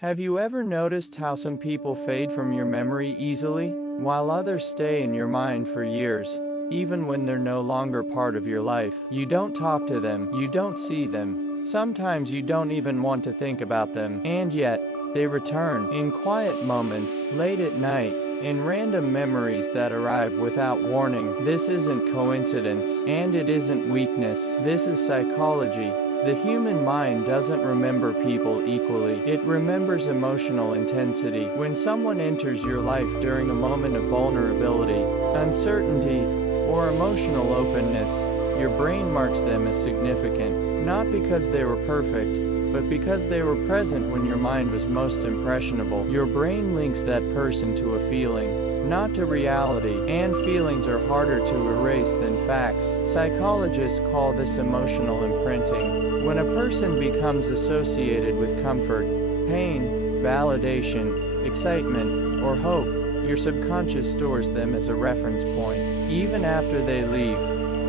Have you ever noticed how some people fade from your memory easily, while others stay in your mind for years, even when they're no longer part of your life? You don't talk to them, you don't see them, sometimes you don't even want to think about them, and yet, they return in quiet moments, late at night, in random memories that arrive without warning. This isn't coincidence, and it isn't weakness. This is psychology. The human mind doesn't remember people equally. It remembers emotional intensity. When someone enters your life during a moment of vulnerability, uncertainty, or emotional openness, your brain marks them as significant, not because they were perfect, but because they were present when your mind was most impressionable. Your brain links that person to a feeling, not to reality, and feelings are harder to erase than facts. Psychologists call this emotional imprinting. When a person becomes associated with comfort, pain, validation, excitement, or hope, your subconscious stores them as a reference point. Even after they leave,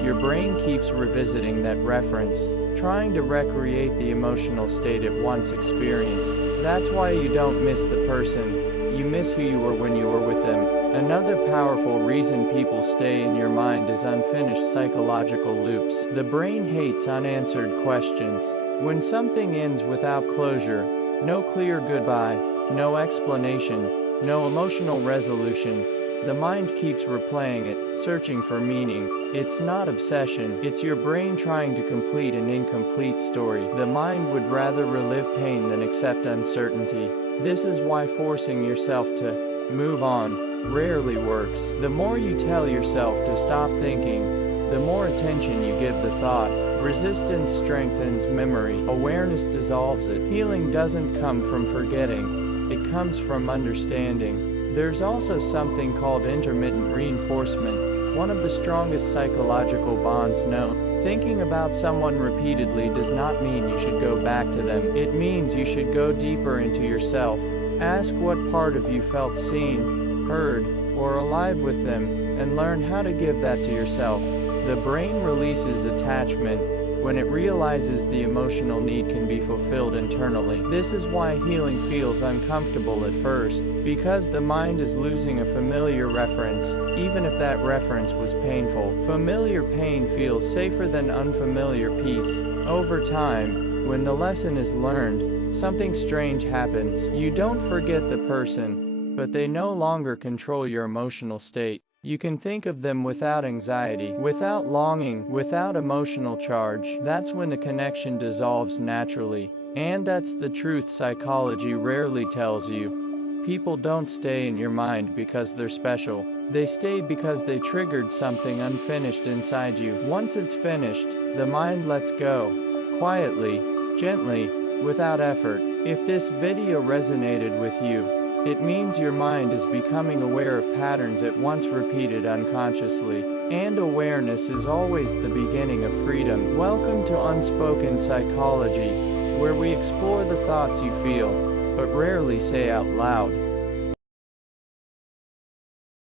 your brain keeps revisiting that reference, trying to recreate the emotional state it once experienced. That's why you don't miss the person, you miss who you were when you were with them. Another powerful reason people stay in your mind is unfinished psychological loops. The brain hates unanswered questions. When something ends without closure, no clear goodbye, no explanation, no emotional resolution, the mind keeps replaying it, searching for meaning. It's not obsession, it's your brain trying to complete an incomplete story. The mind would rather relive pain than accept uncertainty. This is why forcing yourself to move on rarely works. The more you tell yourself to stop thinking, the more attention you give the thought. Resistance strengthens memory. Awareness dissolves it. Healing doesn't come from forgetting. It comes from understanding. There's also something called intermittent reinforcement, one of the strongest psychological bonds known. Thinking about someone repeatedly does not mean you should go back to them. It means you should go deeper into yourself. Ask what part of you felt seen, heard, or alive with them, and learn how to give that to yourself. The brain releases attachment when it realizes the emotional need can be fulfilled internally. This is why healing feels uncomfortable at first, because the mind is losing a familiar reference, even if that reference was painful. Familiar pain feels safer than unfamiliar peace. Over time, when the lesson is learned, something strange happens. You don't forget the person, but they no longer control your emotional state. You can think of them without anxiety, without longing, without emotional charge. That's when the connection dissolves naturally. And that's the truth psychology rarely tells you. People don't stay in your mind because they're special. They stay because they triggered something unfinished inside you. Once it's finished, the mind lets go. Quietly, gently, without effort. If this video resonated with you, it means your mind is becoming aware of patterns it once repeated unconsciously. And awareness is always the beginning of freedom. Welcome to Unspoken Psychology, where we explore the thoughts you feel, but rarely say out loud.